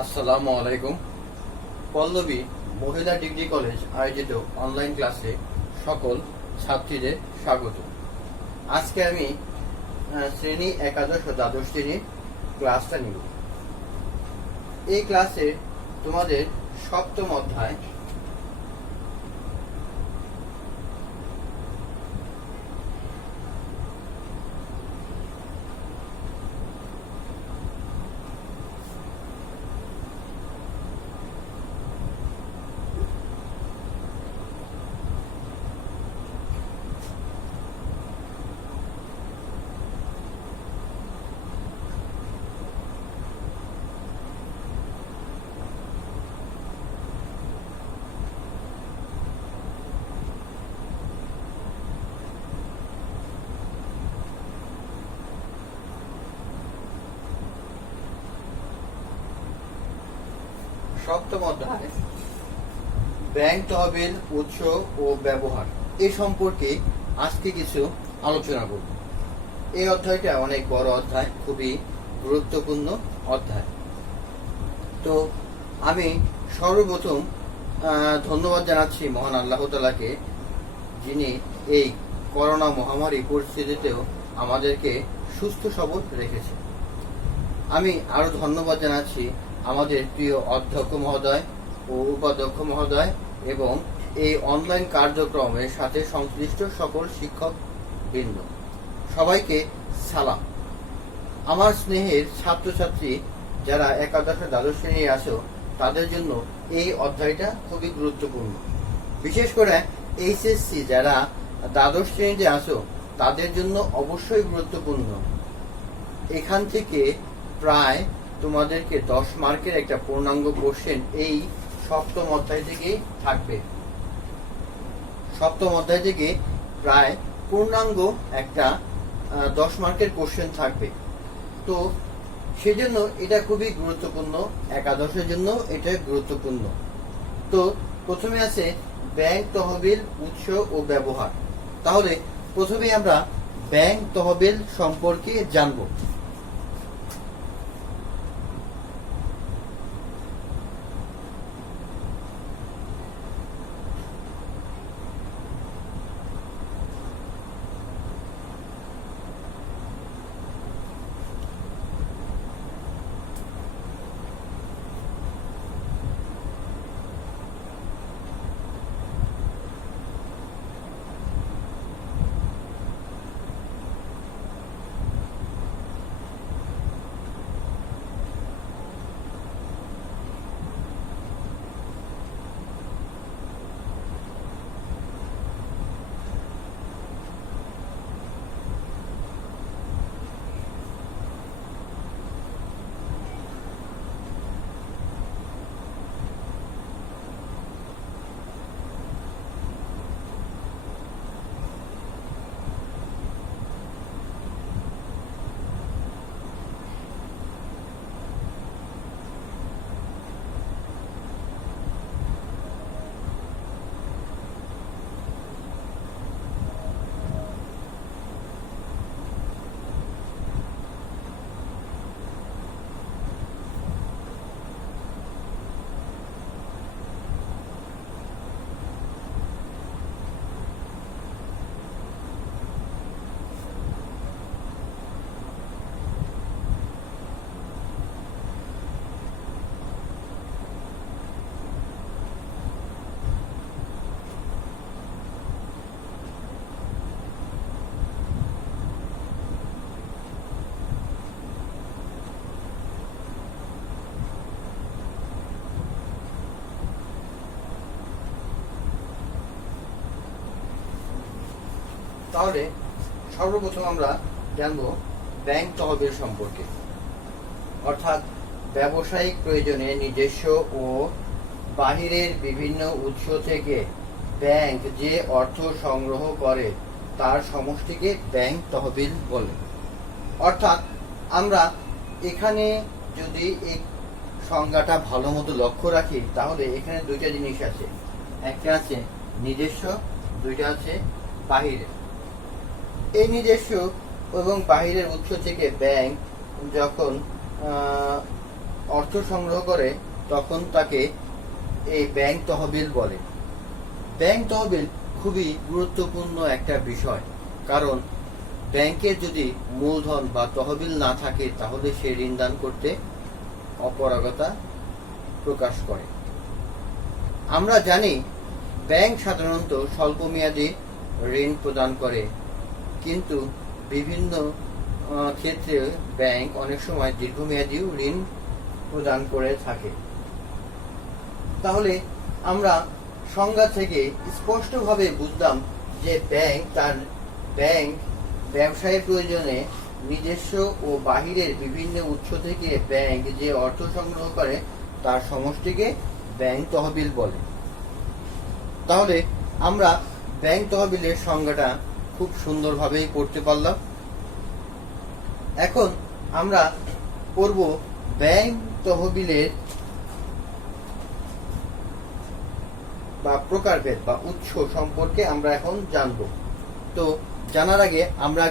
আসসালামু আলাইকুম। পল্লবী মহিলা ডিগ্রি কলেজ আয়োজিত অনলাইন ক্লাসে সকল ছাত্রীদের স্বাগত। আজকে আমি শ্রেণী একাদশ ও দ্বাদশ শ্রেণীর ক্লাসটা নিব। এই ক্লাসে তোমাদের সপ্তম অধ্যায় ব্যাংক তহবিল উৎস ও ব্যবহার এ সম্পর্কে আজকে কিছু আলোচনা করব। এই অধ্যায়টা অনেক বড় অধ্যায়, খুবই গুরুত্বপূর্ণ অধ্যায়। তো আমি সর্বপ্রথম ধন্যবাদ জানাচ্ছি মহান আল্লাহ তাআলাকে, যিনি এই করোনা মহামারী পরিস্থিতিতেও আমাদেরকে সুস্থ সবল রেখেছে। আমি আরো ধন্যবাদ জানাচ্ছি আমাদের প্রিয় অধ্যক্ষ মহোদয় ও উপাধ্যক্ষ মহোদয় এবং এই অনলাইন কার্যক্রমের সাথে সংশ্লিষ্ট সকল শিক্ষক বৃন্দ, সবাইকে সালাম। আমার স্নেহের ছাত্রছাত্রী যারা একাদশ দ্বাদশ শ্রেণী আছো, তাদের জন্য এই অধ্যায়টা খুবই গুরুত্বপূর্ণ। বিশেষ করে এইচএসসি যারা দ্বাদশ শ্রেণীতে আছো, তাদের জন্য অবশ্যই গুরুত্বপূর্ণ। এখান থেকে প্রায় তোমাদেরকে 10 মার্কের একটা পূর্ণাঙ্গ কোশ্চেন এই সপ্তম অধ্যায় থেকে থাকবে। সপ্তম অধ্যায় থেকে প্রায় পূর্ণাঙ্গ একটা 10 মার্কের কোশ্চেন থাকবে। তো সেজন্য এটা খুবই গুরুত্বপূর্ণ, একাদশের জন্য এটা গুরুত্বপূর্ণ। তো প্রথমে আছে ব্যাংক তহবিল উৎস ও ব্যবহার। তাহলে প্রথমে আমরা ব্যাংক তহবিল সম্পর্কে জানবো। তাহলে সর্বপ্রথম আমরা জানব ব্যাংক তহবিল সম্পর্কে। অর্থাৎ ব্যবসায়িক প্রয়োজনে নিজস্ব ও বাহিরের বিভিন্ন উৎস থেকে ব্যাংক যে অর্থ সংগ্রহ করে তার সমষ্টিকে ব্যাংক তহবিল বলে। অর্থাৎ আমরা এখানে যদি এই সংজ্ঞাটা ভালো মতো লক্ষ্য রাখি, তাহলে এখানে দুইটা জিনিস আছে। একটা আছে নিজস্ব, দুইটা আছে বাহিরে। এই নিজস্ব এবং বাহিরের উৎস থেকে ব্যাংক যখন অর্থ সংগ্রহ করে তখন তাকে এই ব্যাংক তহবিল বলে। ব্যাংক তহবিল খুবই গুরুত্বপূর্ণ একটা বিষয়, কারণ ব্যাংকের যদি মূলধন বা তহবিল না থাকে তাহলে সে ঋণদান করতে অপারগতা প্রকাশ করে। আমরা জানি ব্যাংক সাধারণত স্বল্পমেয়াদী ঋণ প্রদান করে, কিন্তু বিভিন্ন ক্ষেত্রে ব্যাংক অনেক সময় দীর্ঘমেয়াদীও ঋণ প্রদান করে থাকে। তাহলে আমরা সংজ্ঞা থেকে স্পষ্টভাবে বুঝলাম যে ব্যাংক ব্যবসায়ের প্রয়োজনে নিজস্ব ও বাহিরের বিভিন্ন উৎস থেকে ব্যাংক যে অর্থ সংগ্রহ করে তার সমষ্টিকে ব্যাংক তহবিল বলে। তাহলে আমরা ব্যাংক তহবিলের সংজ্ঞাটা খুব সুন্দরভাবেই পড়তে পারলাম। এখন আমরা পড়ব ব্যাংক তহবিলের বা প্রকারভেদ বা উৎস সম্পর্কে আমরা এখন জানব। তো জানার আগে আমরা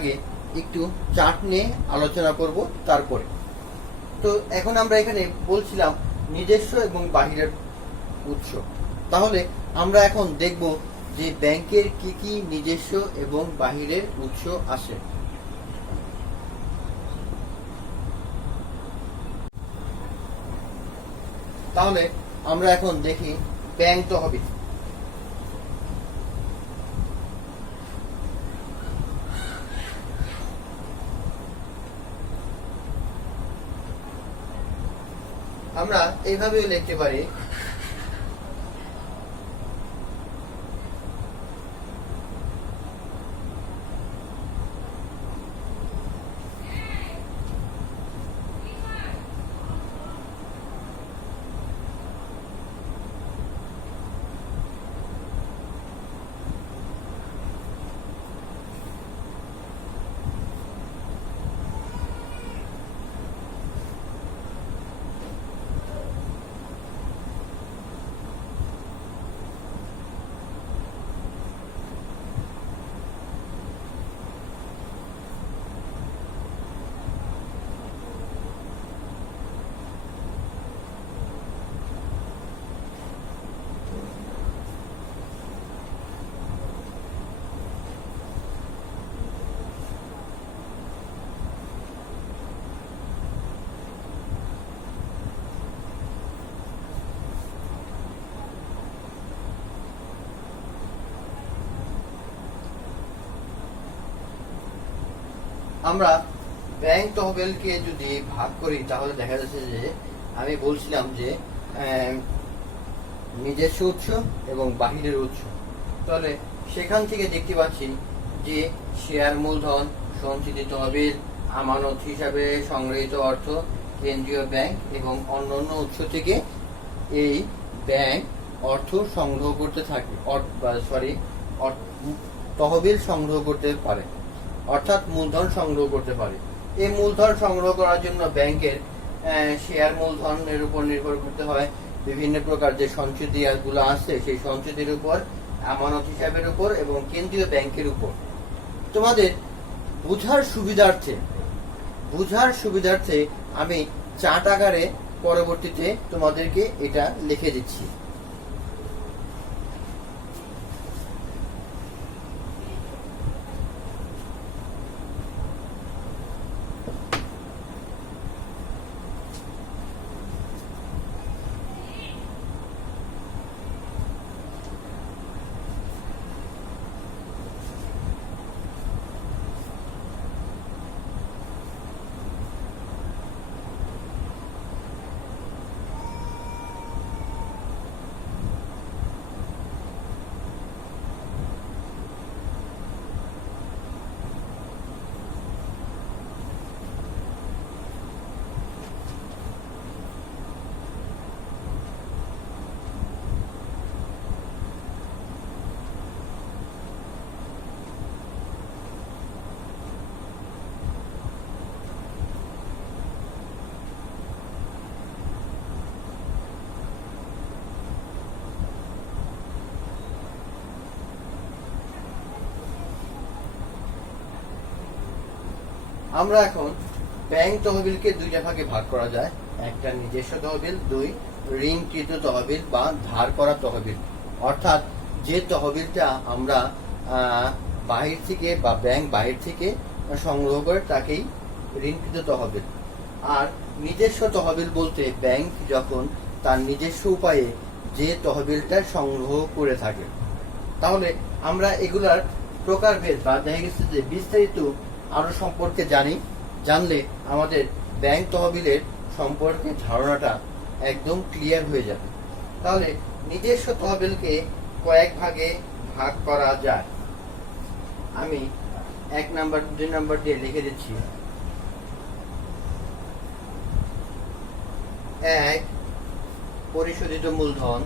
একটু চার্ট নিয়ে আলোচনা করব তারপরে। তো এখন আমরা এখানে বলছিলাম নিজস্ব এবং বাহিরের উৎস। তাহলে আমরা এখন দেখব যে ব্যাংকের কি কি নিজস্ব এবং বাহিরের উৎস আছে। তাহলে আমরা এখন দেখি ব্যাংক তহবিল। আমরা এইভাবেও লিখতে পারি আমরা ব্যাংক তহবিলকে যদি ভাগ করি তাহলে দেখা যাচ্ছে যে আমি বলছিলাম যে নিজস্ব উৎস এবং বাহিরের উৎস। তাহলে সেখান থেকে দেখতে পাচ্ছি যে শেয়ার মূলধন, সঞ্চিত তহবিল, আমানত হিসাবে সংগৃহীত অর্থ, কেন্দ্রীয় ব্যাংক এবং অন্যান্য উৎস থেকে এই ব্যাংক অর্থ সংগ্রহ করতে থাকে, তহবিল সংগ্রহ করতে পারে, অর্থাৎ মূলধন সংগ্রহ করতে পারে। এই মূলধন সংগ্রহ করার জন্য ব্যাংকের শেয়ার মূলধনের উপর নির্ভর করতে হয়, বিভিন্ন প্রকার যে সঞ্চিতি গুলো আছে সেই সঞ্চিতির উপর, আমানত হিসাবের উপর এবং কেন্দ্রীয় ব্যাংকের উপর। তোমাদের বুঝার সুবিধার্থে আমি চার্ট আকারে পরবর্তীতে তোমাদেরকে এটা লিখে দিচ্ছি। আমরা এখন ব্যাংক তহবিলকে দুইটা ভাগে ভাগ করা যায়, একটা নিজস্ব তহবিল, দুই ঋণকৃত তহবিল বা ধার করা তহবিল। অর্থাৎ যে তহবিলটা আমরা বাহির থেকে বা ব্যাংক বাহির থেকে সংগ্রহ করে তাকেই ঋণকৃত তহবিল। আর নিজস্ব তহবিল বলতে ব্যাংক যখন তার নিজস্ব উপায়ে যে তহবিলটা সংগ্রহ করে থাকে। তাহলে আমরা এগুলার প্রকারভেদ বা দেখা গেছে যে বিস্তারিত আরো সম্পর্কে জানলে আমাদের ব্যাংক তহবিলের সম্পর্কে ধারণাটা একদম ক্লিয়ার হয়ে যাবে। তাহলে নিজস্ব তহবিলকে কয়েক ভাগে ভাগ করা যায়। আমি 1 নাম্বার 2 নাম্বার দিয়ে লিখে দিচ্ছি। 1 পরিশোধিত মূলধন,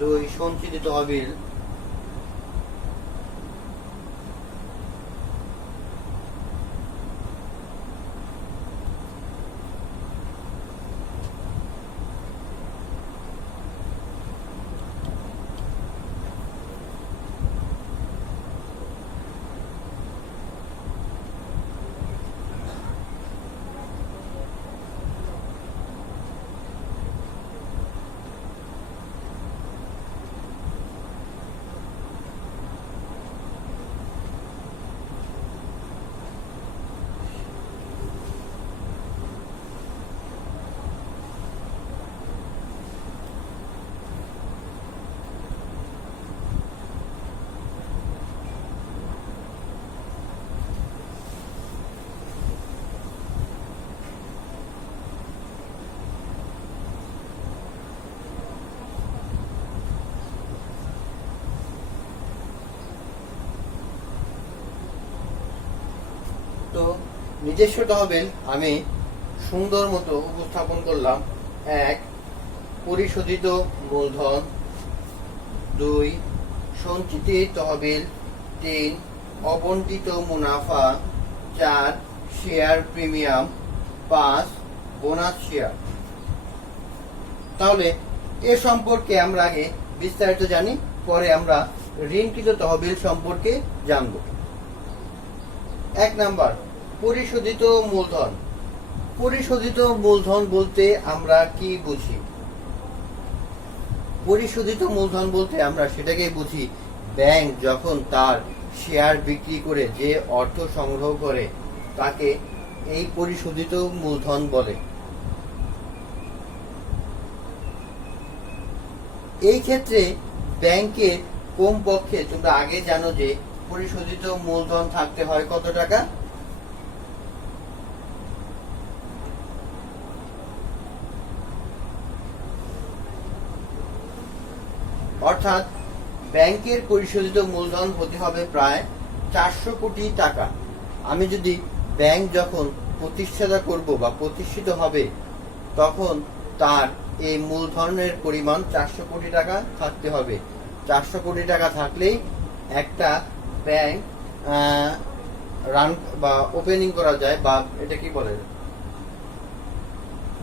2 সঞ্চিত তহবিল, তো নিজস্ব তহবিল আমি সুন্দর মতো উপস্থাপন করলাম। 1 পরিশোধিত মূলধন, 2 সঞ্চিত তহবিল, 3 অবন্টিত মুনাফা, 4 শেয়ার প্রিমিয়াম, 5 বোনাস শেয়ার। তাহলে এ সম্পর্কে আমরা আগে বিস্তারিত জানি, পরে আমরা ঋণকৃত তহবিল সম্পর্কে জানব। 1 নাম্বার পরিশোধিত মূলধন। পরিশোধিত মূলধন বলতে আমরা কি বুঝি? পরিশোধিত মূলধন বলতে আমরা সেটাকে বুঝি ব্যাংক যখন তার শেয়ার বিক্রি করে যে অর্থ সংগ্রহ করে তাকে এই পরিশোধিত মূলধন বলে। এই ক্ষেত্রে ব্যাংকের কমপক্ষে তোমরা আগে জানো যে পরিশোধিত মূলধন থাকতে হয় কত টাকা? অর্থাৎ ব্যাংকের পরিশোধিত মূলধন হতে হবে প্রায় 400 কোটি টাকা। আমি যদি ব্যাংক যখন প্রতিষ্ঠাতা করব বা প্রতিষ্ঠিত হবে তখন তার এই মূলধনের পরিমাণ 400 কোটি টাকা থাকতে হবে। 400 কোটি টাকা থাকলেই একটা ব্যাংক রান বা ওপেনিং করা যায়, বা এটা কি বলে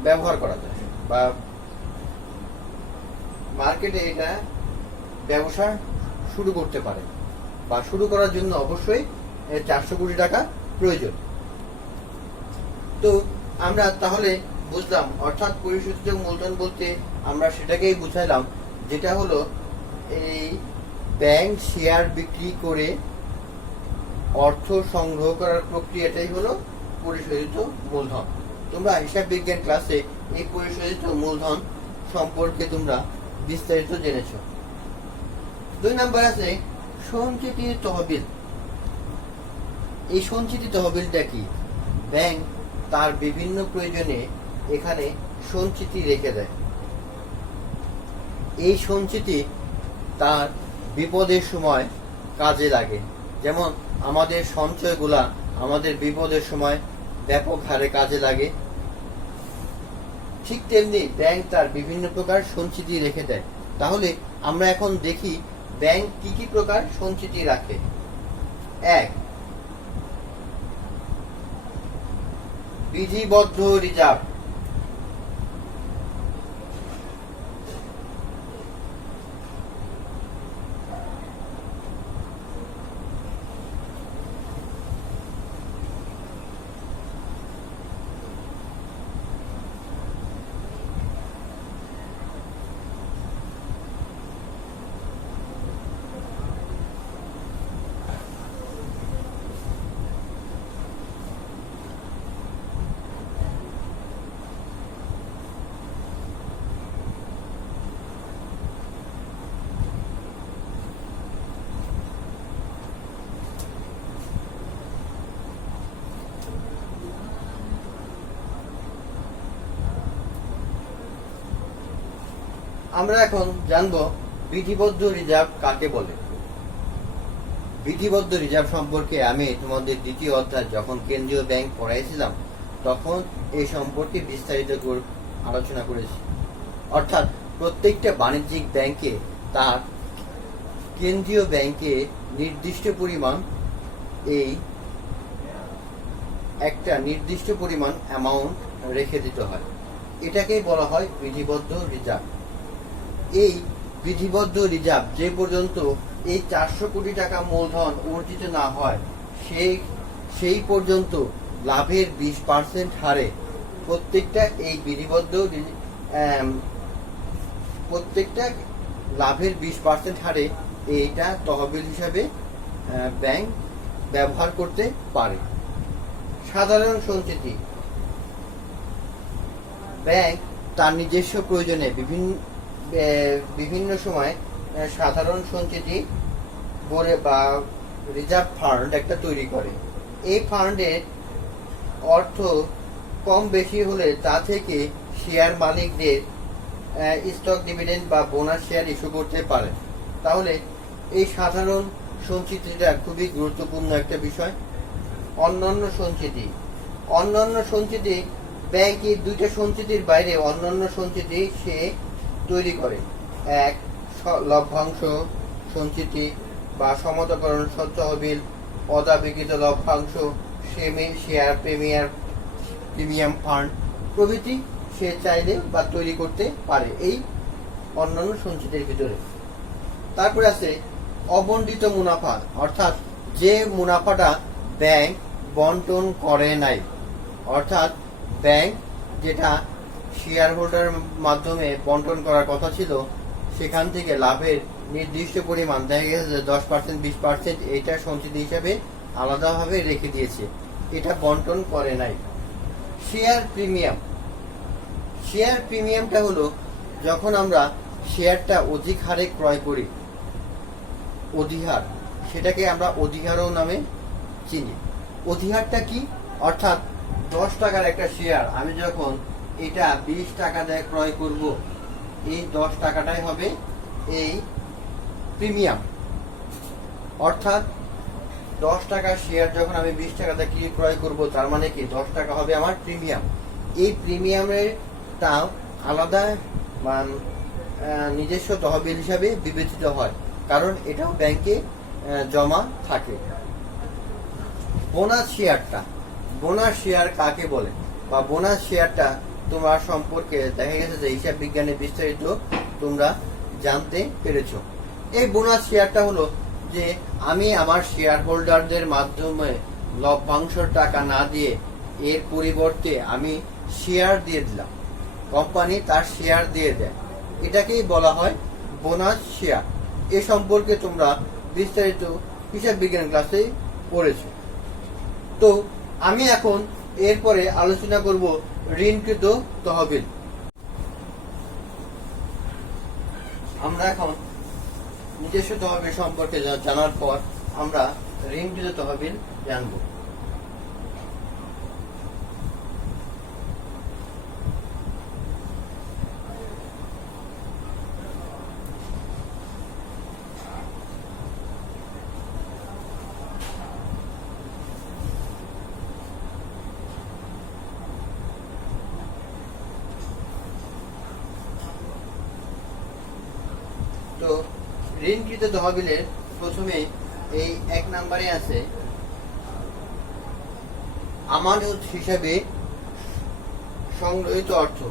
ব্যবহার করা যায়, বা মার্কেটে এটা ব্যবসা শুরু করতে পারে। বা শুরু করার জন্য অবশ্যই 400 কোটি টাকা প্রয়োজন। তো আমরা তাহলে বুঝলাম, অর্থাৎ পরিশোধিত মূলধন বলতে আমরা সেটাকেই বুঝাইলাম যেটা হলো এই ব্যাংক শেয়ার বিক্রি করে অর্থ সংগ্রহ করার প্রক্রিয়াটাই হলো পরিশোধিত মূলধন। তোমরা হিসাব বিজ্ঞান ক্লাসে এই পরিশোধিত মূলধন সম্পর্কে তোমরা বিস্তারিত জেনেছ। 2 নাম্বার আছে সঞ্চিত তহবিল। এই সঞ্চিত তহবিলটা কি? ব্যাংক তার বিভিন্ন প্রয়োজনে এখানে সঞ্চিতি রেখে দেয়। এই সঞ্চিতি তার বিপদের সময় কাজে লাগে। যেমন আমাদের সঞ্চয়গুলা আমাদের বিপদের সময় ব্যাপক হারে কাজে লাগে, ঠিক তেমনি ব্যাংক তার বিভিন্ন প্রকার সঞ্চিতি রেখে দেয়। তাহলে আমরা এখন দেখি ব্যাংক কি কি প্রকার সঞ্চিতি রাখে। 1 বিধিবদ্ধ রিজার্ভ। আমরা এখন জানব বিধিবদ্ধ রিজার্ভ কাকে বলে। বিধিবদ্ধ রিজার্ভ সম্পর্কে আমি তোমাদের দ্বিতীয় অধ্যায় যখন কেন্দ্রীয় ব্যাংক পড়াইছিলাম তখন এই সম্পর্কে বিস্তারিত আলোচনা করেছি। অর্থাৎ প্রত্যেকটা বাণিজ্যিক ব্যাংকে তার কেন্দ্রীয় ব্যাংকে নির্দিষ্ট পরিমাণ একটা নির্দিষ্ট পরিমাণ অ্যামাউন্ট রেখে দিতে হয়, এটাকেই বলা হয় বিধিবদ্ধ রিজার্ভ। এই বিধিবদ্ধ রিজার্ভ যে পর্যন্ত এই 400 কোটি টাকা মূলধন অর্জিত না হয় সেই পর্যন্ত লাভের 20% হারে প্রত্যেকটা লাভের 20% হারে এইটা তহবিল হিসাবে ব্যাংক ব্যবহার করতে পারে। সাধারণ সঞ্চিতি, ব্যাংক তার নিজস্ব প্রয়োজনে বিভিন্ন সময় সাধারণ সঞ্চিতি বলে বা রিজার্ভ ফান্ড একটা তৈরি করে। এই ফান্ডের অর্থ কম বেশি হলে তা থেকে শেয়ার মালিকদের স্টক ডিভিডেন্ড বা বোনাস শেয়ার ইস্যু করতে পারে। তাহলে এই সাধারণ সঞ্চিতিটা খুবই গুরুত্বপূর্ণ একটা বিষয়। অন্যান্য সঞ্চিতি ব্যাংকে দুইটা সঞ্চিতির বাইরে অন্যান্য সঞ্চিতি সে তৈরি করে। এক, লভ্যাংশ সঞ্চিতি বা সমতাকরণ তহবিল, অদাবিকৃত লভ্যাংশ, শেয়ার প্রিমিয়াম ফান্ড প্রভৃতি সে চাইলে বা তৈরি করতে পারে এই অন্যান্য সঞ্চিতির ভিতরে। তারপরে আছে অবন্টিত মুনাফা, অর্থাৎ যে মুনাফাটা ব্যাংক বন্টন করে নাই, অর্থাৎ ব্যাংক যেটা শেয়ার হোল্ডার মাধ্যমে বন্টন করার কথা ছিল সেখান থেকে লাভের নির্দিষ্ট পরিমাণ দেখা গেছে যে 10%, 20% এটা সঞ্চিতি হিসাবে আলাদাভাবে রেখে দিয়েছে, এটা বন্টন করে নাই। শেয়ার প্রিমিয়ামটা হলো যখন আমরা শেয়ারটা অধিক হারে ক্রয় করি, অধিহার, সেটাকে আমরা অধিহারও নামে চিনি। অধিহারটা কি? অর্থাৎ 10 টাকার একটা শেয়ার আমি যখন এটা 20 টাকা দিয়ে ক্রয় করব, এই 10 টাকাটাই হবে এই প্রিমিয়াম। অর্থাৎ 10 টাকার শেয়ার যখন আমি 20 টাকা দিয়ে ক্রয় করব, তার মানে কি 10 টাকা হবে আমার প্রিমিয়াম। এই প্রিমিয়ামের দাম আলাদা নিজস্ব তহবিল হিসাবে বিবেচিত হয়, কারণ এটাও ব্যাংকে জমা থাকে। বোনাস শেয়ার কাকে বলে বা বোনাস শেয়ারটা তোমার সম্পর্কে দেখা গেছে যে হিসাব বিজ্ঞানে বিস্তারিত তোমরা জানতে পেরেছ। এই বোনাস শেয়ারটা হলো যে আমি আমার শেয়ার হোল্ডারদের মাধ্যমে লভ্যাংশের টাকা না দিয়ে এর পরিবর্তে আমি শেয়ার দিয়ে দিলাম, কোম্পানি তার শেয়ার দিয়ে দেয়, এটাকেই বলা হয় বোনাস শেয়ার। এ সম্পর্কে তোমরা বিস্তারিত হিসাব বিজ্ঞান ক্লাসে পড়েছো। তো আমি এখন এরপরে আলোচনা করব ঋণকৃত তহবিল। আমরা এখন নিজস্ব তহবিল সম্পর্কে জানার পর আমরা ঋণকৃত তহবিল জানব। তো ঋণকৃত তহবিলের প্রথমে এই 1 নম্বরে আছে আমানত হিসাবে সংগ্রহিত অর্থ।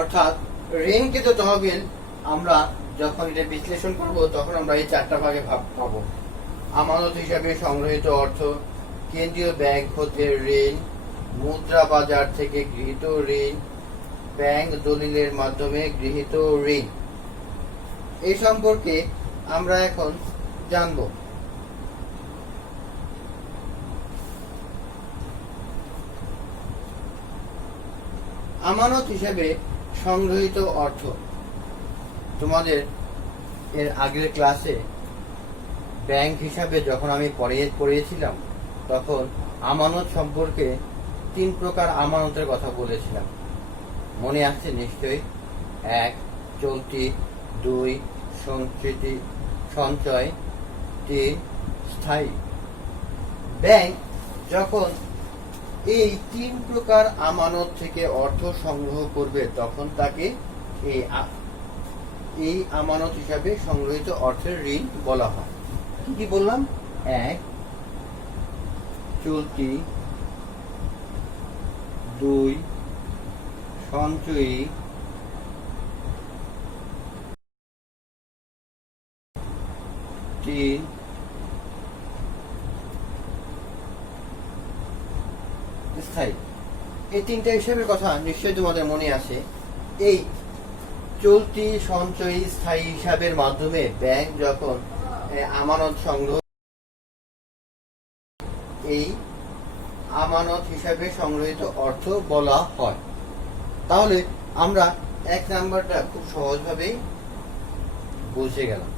অর্থাৎ ঋণকৃত তহবিল আমরা যখন এটা বিশ্লেষণ করব তখন আমরা এই চারটা ভাগে ভাগ পাবো। আমানত হিসাবে সংগ্রহিত অর্থ, কেন্দ্রীয় ব্যাংক হতে ঋণ, মুদ্রা বাজার থেকে গৃহীত ঋণ, ব্যাংক দলিলের মাধ্যমে গৃহীত ঋণ। এই সম্পর্কে আমরা এখন জানব। আমানত হিসেবে সংগ্রহিত অর্থ, তোমাদের এর আগের ক্লাসে ব্যাংক হিসাবে যখন আমি পড়িয়েছিলাম তখন আমানত সম্পর্কে 3 প্রকার আমানতের কথা বলেছিলাম, মনে আছে নিশ্চয়ই? 1 চলতি, 2 সঞ্চয়, 3 স্থায়ী। ব্যাংক যখন এই 3 প্রকার আমানত থেকে অর্থ সংগ্রহ করবে তখন তাকে এই আমানত হিসাবে সংগ্রহিত অর্থের ঋণ বলা হয়। কি বললাম? 1 চলতি, 2 সঞ্চয়ী, 3 স্থায়ী। এই 3টা হিসাবের কথা নিশ্চয়ই তোমাদের মনে আছে। এই চলতি, সঞ্চয়ী, স্থায়ী হিসাবের মাধ্যমে ব্যাংক যখন আমানত সংগ্রহ, এই আমানত হিসাবে সংগ্রহিত অর্থ বলা হয়। তাহলে আমরা 1 নাম্বারটা খুব সহজভাবেই বুঝে গেলাম।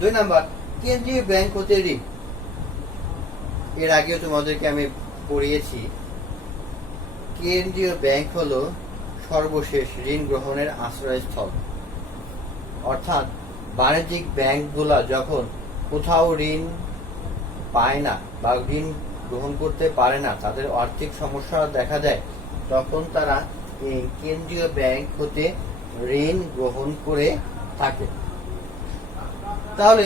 2 নাম্বার, কেন্দ্রীয় ব্যাংক হতে ঋণ। এর আগেও তোমাদেরকে আমি পড়িয়েছি, কেন্দ্রীয় ব্যাংক হলো সর্বশেষ ঋণ গ্রহণের আশ্রয়স্থল। অর্থাৎ বাণিজ্যিক ব্যাংকগুলা যখন কোথাও ঋণ পায় না বা ঋণ গ্রহণ করতে পারে না, তাদের আর্থিক সমস্যা দেখা দেয়, তখন তারা এই কেন্দ্রীয় ব্যাংক হতে ঋণ গ্রহণ করে থাকে। তাহলে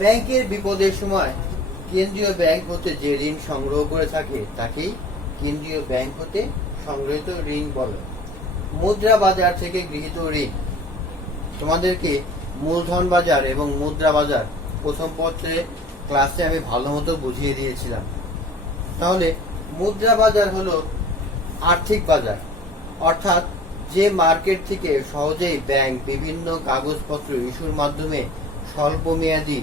ব্যাংকের বিপদের সময় কেন্দ্রীয় ব্যাংক হতে যে ঋণ সংগ্রহ করে থাকে তাকেই কেন্দ্রীয় ব্যাংক হতে সংগ্রহিত ঋণ বলে। মুদ্রা বাজার থেকে গৃহীত ঋণ, তোমাদেরকে মূলধন বাজার এবং মুদ্রা বাজার প্রথম পত্রে ক্লাসে আমি ভালো মতো বুঝিয়ে দিয়েছিলাম। তাহলে মুদ্রা বাজার হলো আর্থিক বাজার, অর্থাৎ যে মার্কেট থেকে সহজেই ব্যাংক বিভিন্ন কাগজপত্র ইস্যুর মাধ্যমে স্বল্প মেয়াদী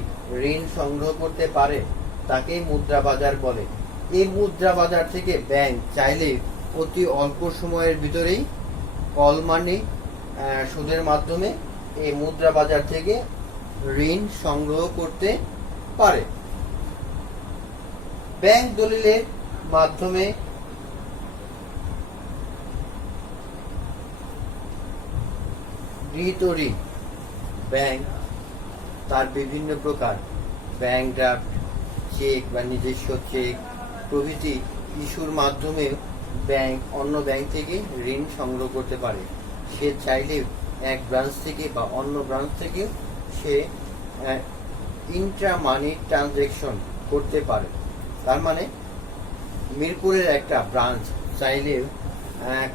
ঋণ সংগ্রহ করতে পারে, তাকেই মুদ্রা বাজার বলে। এই মুদ্রা বাজার থেকে ব্যাংক চাইলে অতি অল্প সময়ের ভিতরেই কল মানি সুদের মাধ্যমে এই মুদ্রা বাজার থেকে ঋণ সংগ্রহ করতে পারে। ব্যাংক দলিলের মাধ্যমে গৃহীত ঋণ, ব্যাংক তার বিভিন্ন প্রকার ব্যাংক ড্রাফট, চেক বা নিজস্ব চেক প্রভৃতি ইস্যুর মাধ্যমে ব্যাংক অন্য ব্যাংক থেকে ঋণ সংগ্রহ করতে পারে। সে চাইলে এক ব্রাঞ্চ থেকে বা অন্য ব্রাঞ্চ থেকে সে ইন্ট্রা মানি ট্রানজ্যাকশন করতে পারে। তার মানে মিরপুরের একটা ব্রাঞ্চ চাইলে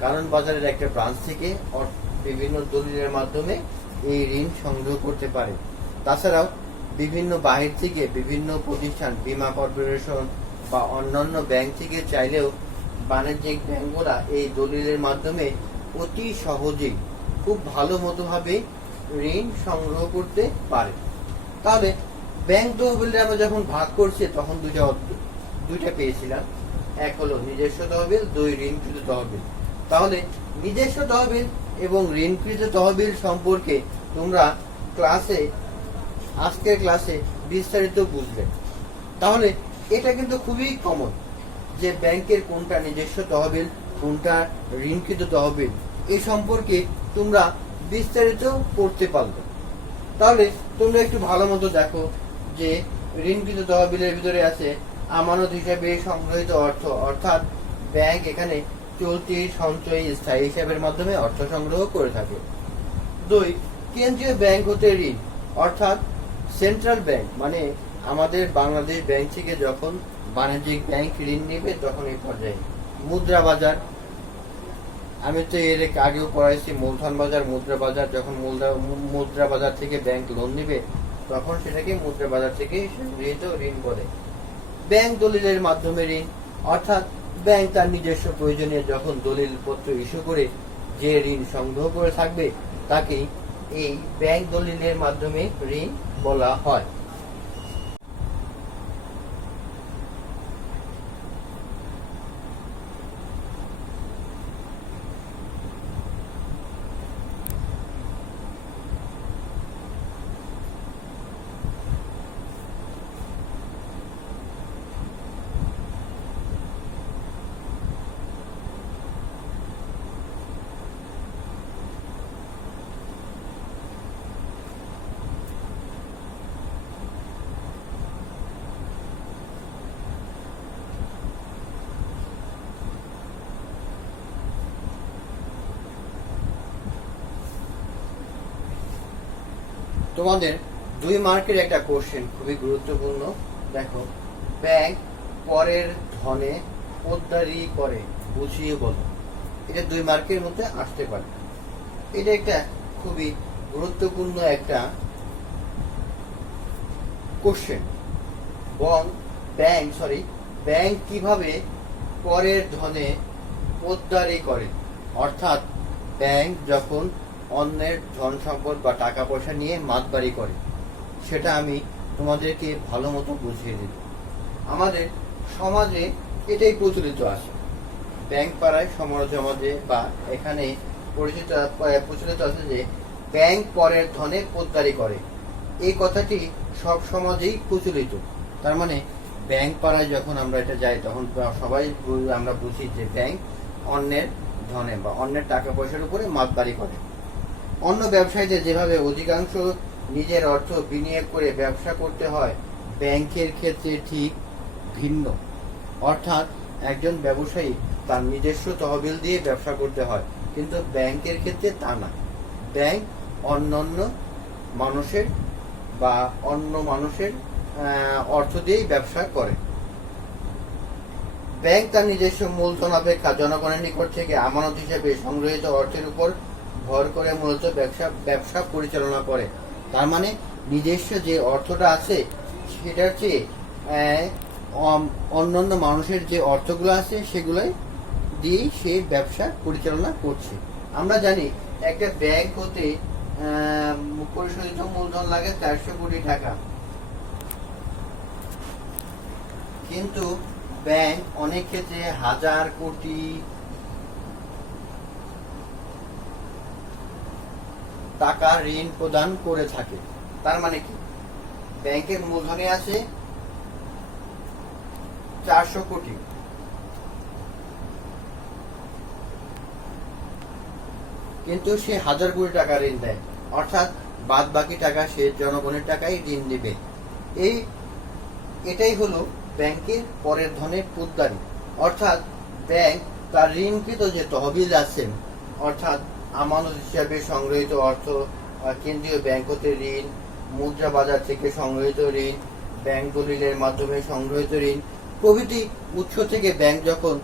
কারণ বাজারের একটা ব্রাঞ্চ থেকে বিভিন্ন দলিলের মাধ্যমে এই ঋণ সংগ্রহ করতে পারে। তাছাড়াও বিভিন্ন বাহির থেকে বিভিন্ন প্রতিষ্ঠান, বীমা কর্পোরেশন বা অন্যান্য ব্যাংক থেকে চাইলেও বাণিজ্যিক ব্যাংকগুলা এই দলিলের মাধ্যমে অতি সহজেই খুব ভালো মতোভাবে ঋণ সংগ্রহ করতে পারে। তাহলে ব্যাংক তহবিলে আমরা যখন ভাগ করছি তখন দুইটা পেয়েছিলাম, এক হলো নিজস্ব তহবিল, দুই ঋণকৃত তহবিল। তাহলে নিজস্ব তহবিল এবং ঋণকৃত তহবিল সম্পর্কে তোমরা আজকের ক্লাসে বিস্তারিত বুঝবে। তাহলে এটা কিন্তু খুবই কমন যে ব্যাংকের কোনটা নিজস্ব তহবিল, কোনটা ঋণকৃত তহবিল, এই সম্পর্কে তোমরা বিস্তারিত পড়তে পারবে। তাহলে তোমরা একটু ভালো মতো দেখো যে ঋণকৃত তহবিলের ভিতরে আছে আমানত হিসাবে সংগ্রহিত অর্থ, অর্থাৎ ব্যাংক এখানে চলতি সঞ্চয়ী স্থায়ী হিসাবের মাধ্যমে অর্থ সংগ্রহ করে থাকে। 2, কেন্দ্রীয় ব্যাংক হতে ঋণ, অর্থাৎ সেন্ট্রাল ব্যাংক মানে আমাদের বাংলাদেশ ব্যাংক থেকে যখন বাণিজ্যিক ব্যাংক ঋণ নেবে তখন এই পর্যায়ে। মুদ্রা বাজার, আমি তো এর আগেও পড়াইছি মূলধন বাজার, মুদ্রা বাজার। যখন মুদ্রা বাজার থেকে ব্যাংক লোন নেবে তখন সেটাকে মুদ্রা বাজার থেকে গৃহীত ঋণ বলে। ব্যাংক দলিলের মাধ্যমে ঋণ, অর্থাৎ ব্যাংক তার নিজস্ব প্রয়োজনে যখন দলিল পত্র ইস্যু করে যে ঋণ সংগ্রহ করে থাকবে তাকে এই ব্যাংক দলিলের মাধ্যমে ঋণ বলা হয়। তোমাদের 2 মার্কের একটা কোশ্চেন খুবই গুরুত্বপূর্ণ। দেখো, ব্যাংক পরের ধনে পোদ্দারি করে, বুঝিয়ে বলো। এটা 2 মার্কের মধ্যে আসতে পারে। এটা একটা খুবই গুরুত্বপূর্ণ একটা কোশ্চেন। ব্যাংক কিভাবে পরের ধনে পোদ্দারি করে, অর্থাৎ ব্যাংক যখন অন্যের ধন সম্পদ বা টাকা পয়সা নিয়ে মাতবাড়ি করে, সেটা আমি তোমাদেরকে ভালো মতো বুঝিয়ে দিই। আমাদের সমাজে এটাই প্রচলিত আছে, ব্যাংক পাড়ায় সমাজে বা এখানে প্রচলিত আছে যে ব্যাংক পরের ধনে পোদ্দারি করে। এই কথাটি সব সমাজেই প্রচলিত। তার মানে ব্যাংক পাড়ায় যখন আমরা এটা যাই তখন সবাই আমরা বুঝি যে ব্যাংক অন্যের ধনে বা অন্যের টাকা পয়সার উপরে মাতবাড়ি করে। অন্য ব্যবসায়ীদের যেভাবে অধিকাংশ নিজের অর্থ বিনিয়োগ করে ব্যবসা করতে হয়, ব্যাংকের ক্ষেত্রে ঠিক ভিন্ন। অর্থাৎ একজন ব্যবসায়ী তার নিজস্ব তহবিল দিয়ে ব্যবসা করতে হয়, কিন্তু ব্যাংকের ক্ষেত্রে তা না। ব্যাংক অন্যান্য মানুষের বা অন্য মানুষের অর্থ দিয়েই ব্যবসা করে। ব্যাংক তার নিজস্ব মূলধন অপেক্ষা জনগণের নিকট থেকে আমানত হিসেবে সংগৃহীত অর্থের উপর ভর করে মূলত ব্যবসা পরিচালনা করে। তার মানে নিজস্ব যে অর্থটা আছে সেটার চেয়ে অন্যান্য মানুষের যে অর্থগুলো আছে সেগুলোই দিয়েই সে ব্যবসা পরিচালনা করছে। আমরা জানি একটা ব্যাংক হতে পরিশোধিত মূলধন লাগে 400 কোটি টাকা, কিন্তু ব্যাংক অনেক ক্ষেত্রে 1000 কোটি টাকা ঋণ প্রদান করে থাকে। তার মানে কি, ব্যাংকের মূলধনে আছে 400 কোটি, কিন্তু সে 1000 কোটি টাকা ঋণ দেয়, অর্থাৎ বাদ বাকি টাকা সে জনগণের টাকাই ঋণ দিবে। এটাই হলো ব্যাংকের পরের ধনের পোদ্দারি। অর্থাৎ ব্যাংক তার ঋণকৃত যে তহবিল আছে, অর্থাৎ আমানত হিসাবে সংগ্রহিত অর্থ, কেন্দ্রীয় ব্যাংক হতে ঋণ, মুদ্রা বাজার থেকে সংগ্রহিত ঋণ, ব্যাংক দলিলের মাধ্যমে সংগ্রহিত ঋণ প্রভৃতি উৎস থেকে ব্যাংক যখন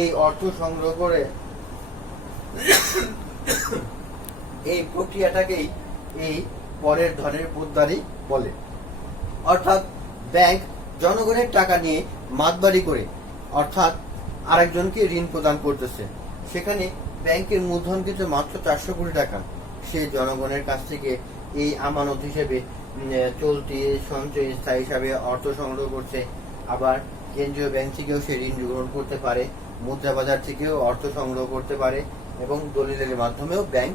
এই অর্থ সংগ্রহ করে, এই প্রক্রিয়াটাকেই এই পরের ধনের পোদ্দারি বলে। অর্থাৎ ব্যাংক জনগণের টাকা নিয়ে মাতবাড়ি করে, অর্থাৎ আরেকজনকে ঋণ প্রদান করতেছে। সেখানে ব্যাংকের মূলধন কিন্তু মাত্র 400 কোটি টাকা। সে জনগণের কাছ থেকে এই আমানত হিসেবে চলতি সঞ্চয় স্থায়ী হিসাবে অর্থ সংগ্রহ করছে। আবার কেন্দ্রীয় ব্যাংক থেকেও সে ঋণ গ্রহণ করতে পারে, মুদ্রা বাজার থেকেও অর্থ সংগ্রহ করতে পারে এবং দলিলের মাধ্যমেও ব্যাংক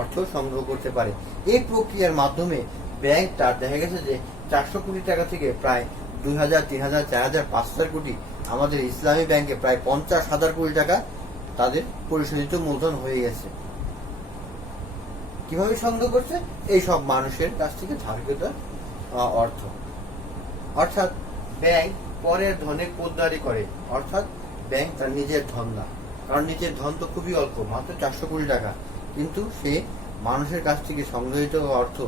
অর্থ সংগ্রহ করতে পারে। এই প্রক্রিয়ার মাধ্যমে ব্যাংক তার দেখা গেছে যে 400 কোটি টাকা থেকে প্রায় 2000, 3000, 4000, 5000 কোটি, আমাদের ইসলামী ব্যাংকে প্রায় 50,000 কোটি টাকা তাদের পরিশোধিত মূলধন হয়ে গেছে। কিভাবে সংগ্রহ করছে? এই সব মানুষের কাছ থেকে ধারকৃত অর্থ। অর্থাৎ ব্যাংক পরের ধনের পোদ্দারি করে, অর্থাৎ ব্যাংক তার নিজের ধন না, কারণ নিজের ধন তো খুবই অল্প, মাত্র 400 কোটি টাকা, কিন্তু সে মানুষের কাছ থেকে সংগ্রহিত অর্থ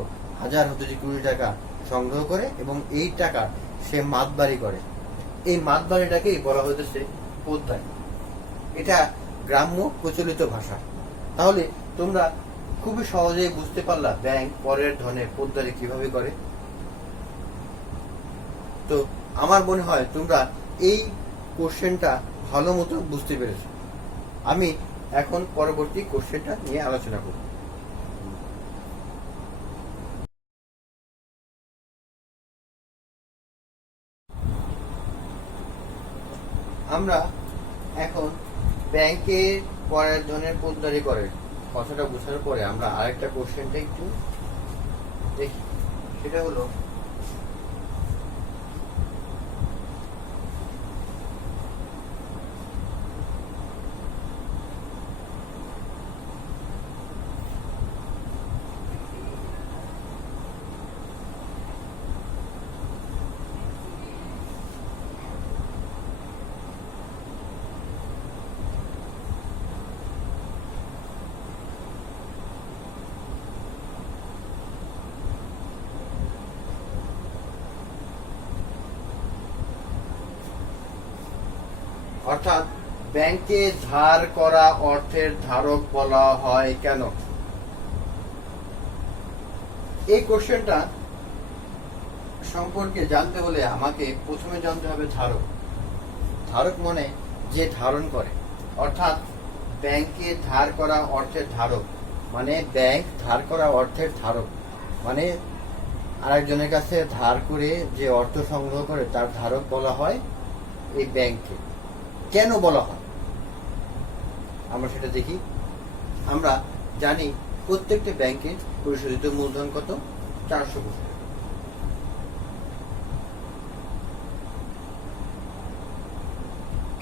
1000 কোটি টাকা সংগ্রহ করে এবং এই টাকা সে মাতবাড়ি করে। এই মাতবাড়িটাকেই বলা হইতেছে পোদ্দারি। এটা গ্রাম্য প্রচলিত ভাষা। তাহলে তোমরা খুবই সহজেই বুঝতে পারলা ব্যাংক পরের ধনের পোদ্দারি কিভাবে করে। তো আমার মনে হয় তোমরা এই কোশ্চেনটা ভালো মতো বুঝতে পেরেছ। আমি এখন পরবর্তী কোশ্চেনটা নিয়ে আলোচনা করব। আমরা এখন ব্যাংকের পরের ধনের পোদ্দারি করে কথাটা বোঝার পরে আমরা আরেকটা কোশ্চেনটা একটু দেখি। সেটা হলো, অর্থাৎ ব্যাংকে ধার করা অর্থের ধারক বলা হয় কেন? এই কোশ্চেনটা সম্পর্কে জানতে হলে আমাকে প্রথমে জানতে হবে ধারক। ধারক মানে যে ধারণ করে, অর্থাৎ ব্যাংকে ধার করা অর্থের ধারক মানে ব্যাংক ধার করা অর্থের ধারক মানে আরেকজনের কাছে ধার করে যে অর্থ সংগ্রহ করে তার ধারক বলা হয় এই ব্যাংকে। কেন বলা হয় আমরা সেটা দেখি। আমরা জানি প্রত্যেকটা ব্যাংকের পরিশোধিত মূলধন কত? 400 কোটি।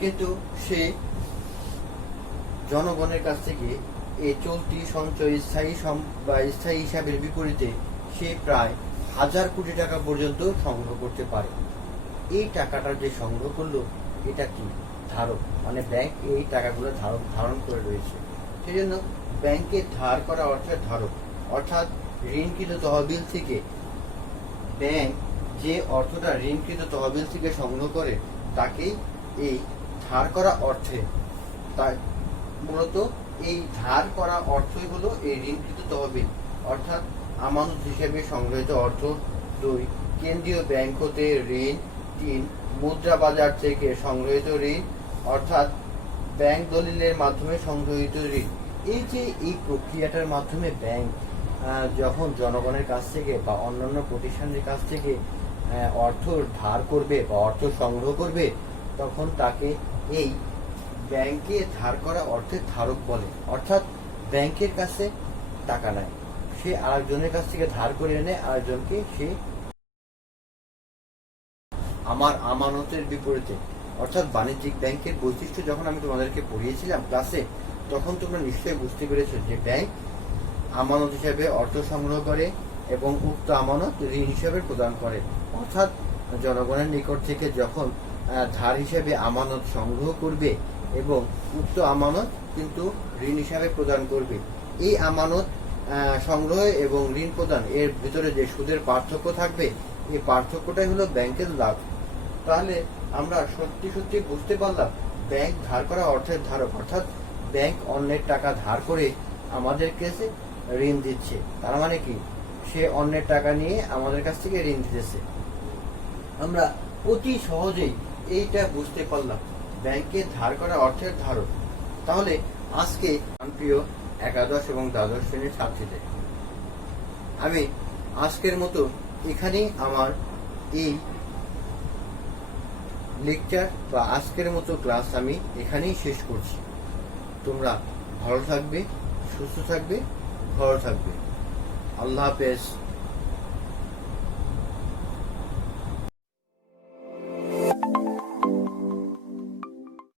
কিন্তু সে জনগণের কাছ থেকে এই চলতি সঞ্চয় স্থায়ী হিসাবের বিপরীতে সে প্রায় 1000 কোটি টাকা পর্যন্ত সংগ্রহ করতে পারে। এই টাকাটা যে সংগ্রহ করলো এটা কি? ধারক মানে ব্যাংক এই টাকাগুলো ধারণ করে রয়েছে। সেই জন্য ব্যাংকে ধার করা অর্থের ধারক, অর্থাৎ ঋণকৃত তহবিল থেকে ব্যাংক যে অর্থটা ঋণকৃত তহবিল থেকে সংগ্রহ করে তাকে এই ধার করা অর্থে, তাই মূলত এই ধার করা অর্থই হলো এই ঋণকৃত তহবিল, অর্থাৎ আমানত হিসেবে সংগ্রহিত অর্থ। 2, কেন্দ্রীয় ব্যাংক হতে ঋণ। 3, মুদ্রা বাজার থেকে সংগ্রহিত ঋণ, অর্থাৎ ব্যাংক দলিলের মাধ্যমে সংগ্রহিত ঋণ। এই যে এই প্রক্রিয়াটার মাধ্যমে ব্যাংক যখন জনগণের কাছ থেকে বা অন্যান্য প্রতিষ্ঠানের কাছ থেকে অর্থ ধার করবে বা অর্থ সংগ্রহ করবে, তখন তাকে এই ব্যাংকে ধার করা অর্থের ধারক বলে। অর্থাৎ ব্যাংকের কাছে টাকা নেয়, সে আরেকজনের কাছ থেকে ধার করে এনে আরেকজনকে সে আমার আমানতের বিপরীতে, অর্থাৎ বাণিজ্যিক ব্যাংকের বৈশিষ্ট্য যখন আমি তোমাদেরকে পড়িয়েছিলাম ক্লাসে, তখন তোমরা নিশ্চয়ই বুঝতে পেরেছো যে ব্যাংক আমানত হিসেবে অর্থ সংগ্রহ করে এবং উক্ত আমানত ঋণ হিসেবে প্রদান করে। অর্থাৎ জনগণের নিকট থেকে যখন ধার হিসেবে আমানত সংগ্রহ করবে এবং উক্ত আমানত কিন্তু ঋণ হিসাবে প্রদান করবে। এই আমানত সংগ্রহ এবং ঋণ প্রদান এর ভিতরে যে সুদের পার্থক্য থাকবে, এই পার্থক্যটাই হলো ব্যাংকের লাভ। তাহলে আমরা সত্যি সত্যি বুঝতে পারলাম ব্যাংক ধার করা অর্থের ধারক, অর্থাৎ ব্যাংক অন্যের টাকা ধার করে আমাদের কাছে ঋণ দিচ্ছে। তার মানে কি, সে অন্যের টাকা নিয়ে আমাদের কাছ থেকে ঋণ দিতেছে। আমরা অতি সহজেই এইটা বুঝতে পারলাম ব্যাংকে ধার করা অর্থের ধারক। তাহলে আজকে প্রিয় একাদশ এবং দ্বাদশ শ্রেণীর ছাত্রীদের, আমি আজকের মতো এখানেই আমার এই লেকচার বা আজকের মতো ক্লাস আমি এখানেই শেষ করছি। তোমরা ভালো থাকবে, সুস্থ থাকবে, ভালো থাকবে। আল্লাহ হাফেজ।